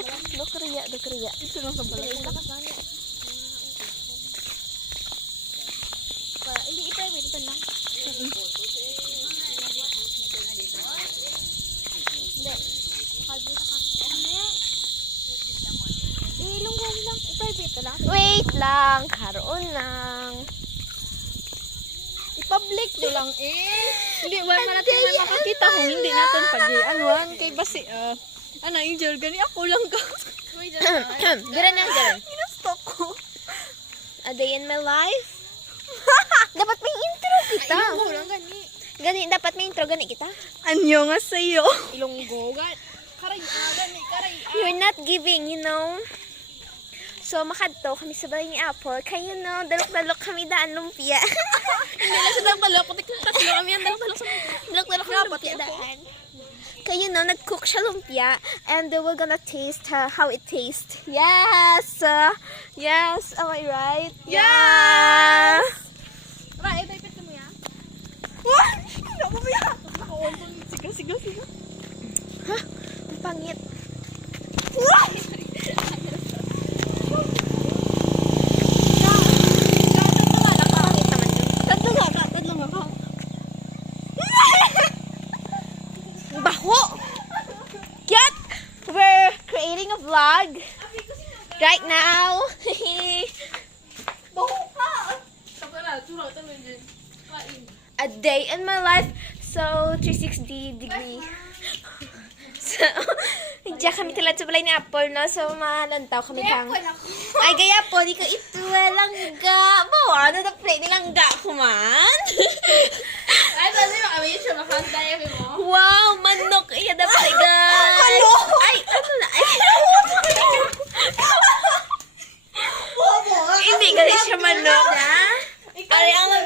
do kriya. Ito lang sa balay. Hindi i-private ito lang. Hindi. Kalbita ka. Ilunggan lang. I-private lang. Wait lang. Karoon lang. I-public nyo lang Hindi, wala natin na makakita kung hindi natin pag-ianuan. Kay basi, Angel, gani ako lang ka. Dira na, dira. Pinastok ko. A day in my life. Dapat may intro kita. Ilonggo lang gani. Gani, dapat may intro gani kita. Anyo nga sa'yo. Ilonggo, karay, gani, karay. You're not giving, you know. So, makadto kami sa balay ni Apple. Kaya, dalok-dalok kami daan lumpia. Hindi na siya dalok. Putik na kasi kami yan. Dalok Dalok-dalok kami lumpia daan. Kaya, nag-cook siya lumpia. And we're gonna taste how it tastes. Yes! Yes! Am I right? Yes! Right, ipit mo yan. What? Hindi mo yan. Sigaw. Ha? Ang pangit. What? Baho! Get! We're creating a vlog right now. Baho ka! Sabi na, turang dyan. Kain. A day in my life. So, 360 degree. So, diyan kami talat sa balay ni Apple, no? So, malantaw kami kang... Ay, gaya po, di ko ito lang ga. Bawa, na play nilang ga kuman. Ay, tali mo kami siya makantay mo. Wow, manok. Iya dapat, guys. Manok? Ay, ano na? Ay, hindi, galing siya manok. Ari, ang